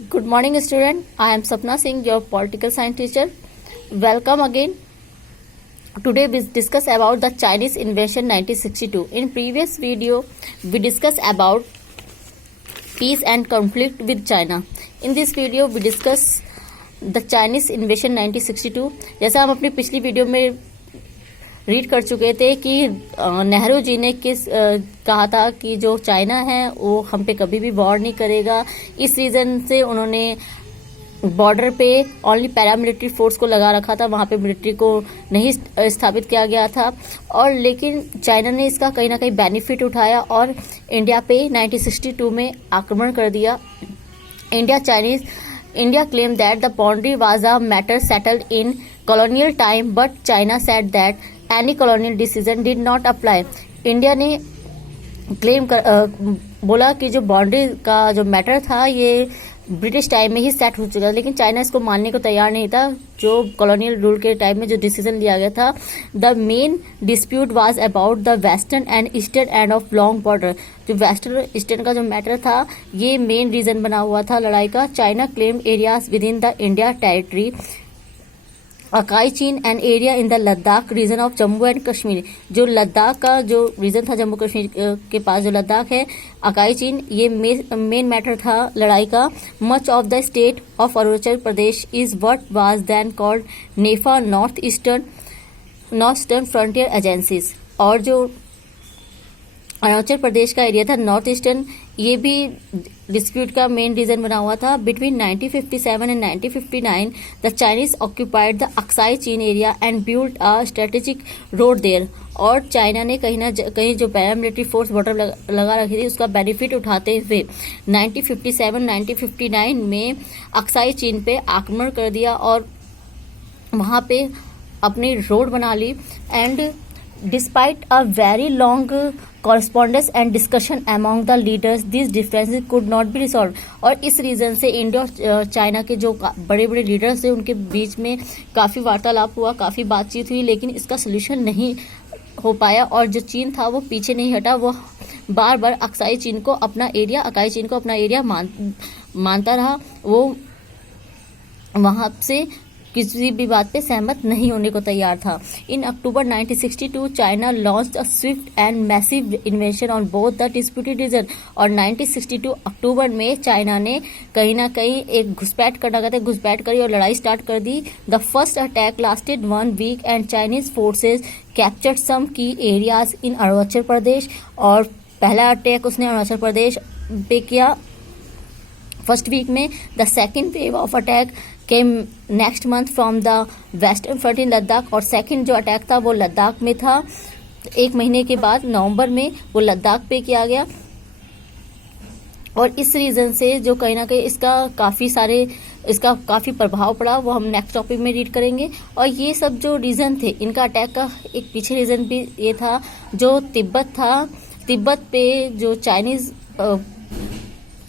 Good morning, student. I am Sapna Singh, your political science teacher. Welcome again. Today we discuss about the Chinese invasion 1962. In previous video, we discussed about peace and conflict with China. In this video, we discuss the Chinese invasion 1962. जैसा हम अपनी पिछली video में read कर चुके थे कि नेहरू जी ने कहा था कि जो चाइना है वो हम पे कभी भी वॉर नहीं करेगा। इस रीजन से उन्होंने बॉर्डर पे ओनली पैरामिलिट्री फोर्स को लगा रखा था, वहां पे मिलिट्री को नहीं स्थापित किया गया था। और लेकिन चाइना ने इसका कहीं ना कहीं बेनिफिट उठाया और इंडिया पे 1962 में आक्रमण कर दिया। India claimed that the boundary was a matter settled in colonial time, but China said that any colonial decision did not apply. India ने बोला कि जो बाउंड्री का जो मैटर था ये ब्रिटिश टाइम में ही सेट हो चुका था, लेकिन चाइना इसको मानने को तैयार नहीं था। जो कॉलोनियल रूल के टाइम में जो डिसीजन लिया गया था, the main dispute was about the western and eastern end of long border. जो वेस्टर्न ईस्टर्न का जो मैटर था ये मेन रीजन बना हुआ था लड़ाई का। China claim areas within the India territory, Aksai Chin and area in the Ladakh region of Jammu and Kashmir. जो लद्दाख का जो रीजन था जम्मू कश्मीर के पास जो लद्दाख है, अकाई चीन, ये मेन मैटर था लड़ाई का। Much of the state of Arunachal Pradesh is what was then called NEFA north eastern frontier agencies. और जो अरुणाचल प्रदेश का एरिया था नॉर्थ ईस्टर्न, ये भी डिस्प्यूट का मेन रीजन बना हुआ था। Between 1957 and 1959 the Chinese occupied the Aksai Chin area and build a strategic road there. और चाइना ने कहीं ना कहीं जो पैरामिलिट्री फोर्स बॉर्डर लगा रखी थी उसका बेनिफिट उठाते हुए 1957-1959 में अक्साई चीन पे आक्रमण कर दिया और वहां पे अपनी रोड बना ली। And despite a very long correspondence and discussion among the leaders, these differences could not be resolved। और इस रीजन से इंडिया और चाइना के जो बड़े बड़े लीडर्स थे उनके बीच में काफ़ी वार्तालाप हुआ, काफ़ी बातचीत हुई, लेकिन इसका सोल्यूशन नहीं हो पाया। और जो चीन था वो पीछे नहीं हटा, वो बार बार अक्साई चीन को अपना एरिया मानता रहा। वो वहाँ से किसी भी बात पे सहमत नहीं होने को तैयार था। In October 1962 China launched a swift and massive invasion on both the disputed region. और 1962 अक्टूबर में चाइना ने कहीं ना कहीं एक घुसपैठ करी और लड़ाई स्टार्ट कर दी। The first attack lasted 1 week and Chinese forces captured some key areas इन अरुणाचल प्रदेश। और पहला अटैक उसने अरुणाचल प्रदेश पे किया फर्स्ट वीक में। The second wave of attack came next month from the western front in Ladakh. और सेकंड जो अटैक था वो लद्दाख में था। एक महीने के बाद नवंबर में वो लद्दाख पे किया गया। और इस रीजन से जो कहीं ना कहीं इसका काफी प्रभाव पड़ा, वो हम नेक्स्ट टॉपिक में रीड करेंगे। और ये सब जो रीजन थे इनका अटैक का एक पीछे रीजन भी ये था, जो तिब्बत था, तिब्बत पे जो चाइनीज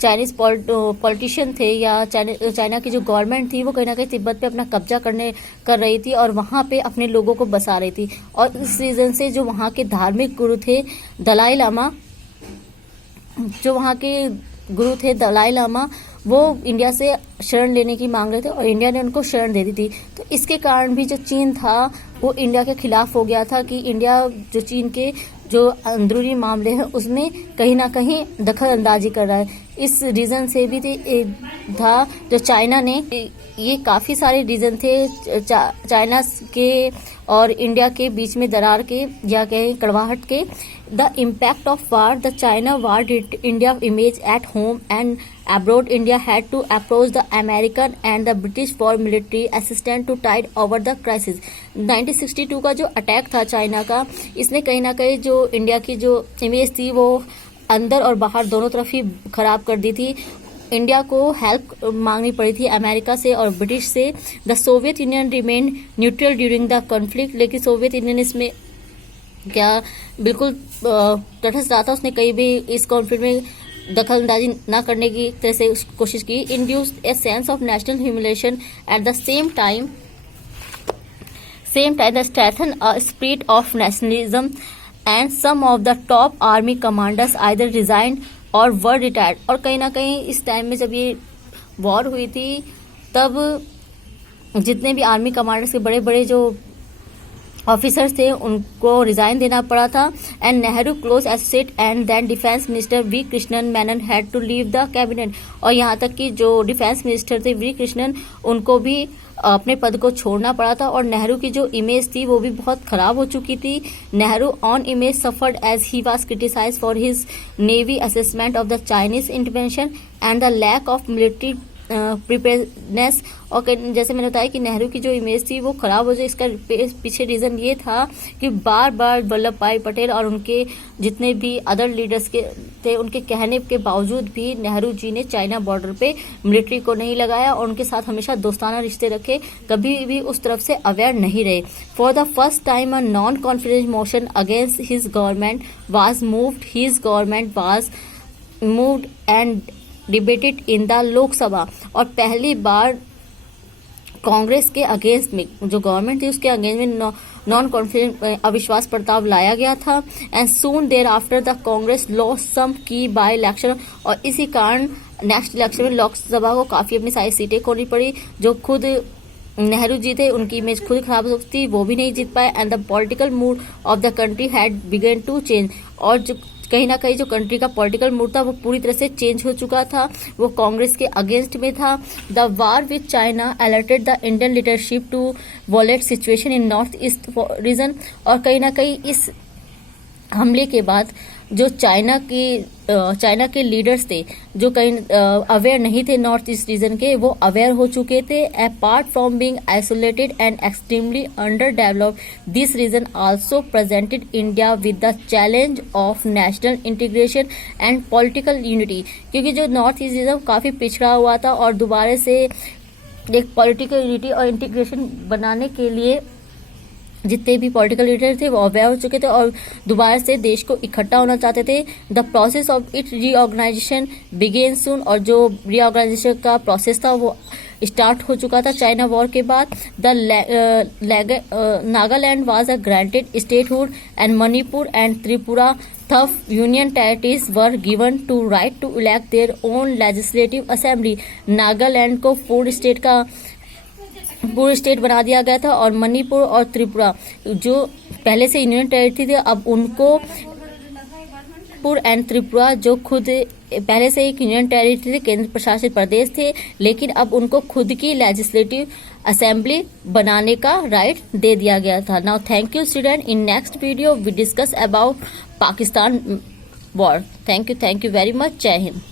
पॉलिटिशियन थे या चाइना की जो गवर्नमेंट थी वो कहीं ना कहीं तिब्बत पे अपना कब्जा कर रही थी और वहां पे अपने लोगों को बसा रही थी। और इस रीजन से जो वहां के धार्मिक गुरु थे दलाई लामा, वो इंडिया से शरण लेने की मांग रहे थे और इंडिया ने उनको शरण दे दी थी। तो इसके कारण भी जो चीन था वो इंडिया के खिलाफ हो गया था कि इंडिया जो चीन के जो अंदरूनी मामले हैं उसमें कहीं ना कहीं दखल अंदाजी कर रहा है। इस रीजन से भी था जो चाइना ने, ये काफी सारे रीजन थे चाइना के और इंडिया के बीच में दरार के या कहीं कड़वाहट के। The impact of war, the China war did India image at home and abroad. India had to approach the American and the British for military assistance to tide over the crisis। 1962 का जो attack था China का, इसने कहीं ना कहीं जो India की जो इमेज थी वो अंदर और बाहर दोनों तरफ ही खराब कर दी थी। इंडिया को हेल्प मांगनी पड़ी थी अमेरिका से और ब्रिटिश से। The Soviet union remain neutral during the conflict, लेकिन सोवियत यूनियन इसमें बिल्कुल तटस्थ रहा था, उसने कहीं भी इस कॉन्फ्लिक्ट में दखल अंदाजी न करने की तरह से कोशिश की। Induced a sense of national humiliation at the same time the strengthen a spirit of nationalism and some of the top army commanders either resigned or were retired. और कहीं ना कहीं इस टाइम में जब ये वॉर हुई थी तब जितने भी आर्मी कमांडर्स के बड़े बड़े जो ऑफिसर्स थे उनको रिजाइन देना पड़ा था and Nehru close associate and then defence minister V Krishnan Menon had to leave the cabinet. और यहाँ तक कि जो डिफेंस मिनिस्टर थे वी कृष्णन उनको भी अपने पद को छोड़ना पड़ा था और नेहरू की जो इमेज थी वो भी बहुत खराब हो चुकी थी। Nehru own image suffered as he was criticised for his naive assessment of the Chinese intervention and the lack of military preparedness. और जैसे मैंने बताया कि नेहरू की जो इमेज थी वो खराब हो जाए, इसका पीछे रीजन ये था कि बार बार वल्लभ भाई पटेल और उनके जितने भी अदर लीडर्स के थे उनके कहने के बावजूद भी नेहरू जी ने चाइना बॉर्डर पे मिलिट्री को नहीं लगाया और उनके साथ हमेशा दोस्ताना रिश्ते रखे, कभी भी उस तरफ से अवेयर नहीं रहे। For the first time a non confidence motion against his government was moved. His government was moved and debated in the Lok Sabha. और पहली बार कांग्रेस के अगेंस्ट में जो गवर्नमेंट थी उसके अगेंस्ट में नॉन कॉन्फिडेंस अविश्वास प्रस्ताव लाया गया था and soon thereafter the Congress lost some key by election. और इसी कारण नेक्स्ट इलेक्शन में लोकसभा को काफी अपनी सारी सीटें खोनी पड़ी। जो खुद नेहरू जी थे उनकी इमेज खुद खराब हो सकती थी, वो भी नहीं जीत पाए and the political mood of the country had begun to change. और जो कहीं ना कहीं जो कंट्री का पॉलिटिकल मूड था वो पूरी तरह से चेंज हो चुका था, वो कांग्रेस के अगेंस्ट में था। The war with China alerted the Indian leadership to volatile situation in north east region. और कहीं ना कहीं इस हमले के बाद जो चाइना के लीडर्स थे जो कहीं अवेयर नहीं थे नॉर्थ ईस्ट रीजन के, वो अवेयर हो चुके थे। Apart from being isolated and extremely under developed, this region also presented India with the challenge of national integration and political unity. क्योंकि जो नॉर्थ ईस्ट रीजन काफी पिछड़ा हुआ था और दोबारा से एक पॉलिटिकल यूनिटी और इंटीग्रेशन बनाने के लिए जितने भी पॉलिटिकल लीडर थे वो अवेयर हो चुके थे और दोबारा से देश को इकट्ठा होना चाहते थे। The process of it reorganization began soon. और जो रीऑर्गेनाइजेशन का प्रोसेस था वो स्टार्ट हो चुका था चाइना वॉर के बाद। The Nagaland was a granted statehood and Manipur and Tripura though union territories were given to right to elect their own legislative assembly. Nagaland को पूर्ण स्टेट बना दिया गया था और मणिपुर और त्रिपुरा जो पहले से यूनियन टेरिटरी थे अब उनको मणिपुर एंड त्रिपुरा जो खुद पहले से एक यूनियन टेरिटरी थे, केंद्र प्रशासित प्रदेश थे, लेकिन अब उनको खुद की लेजिस्लेटिव असेंबली बनाने का राइट दे दिया गया था। Now thank you student. In next video we discuss about Pakistan war. Thank you very much. Jai Hind.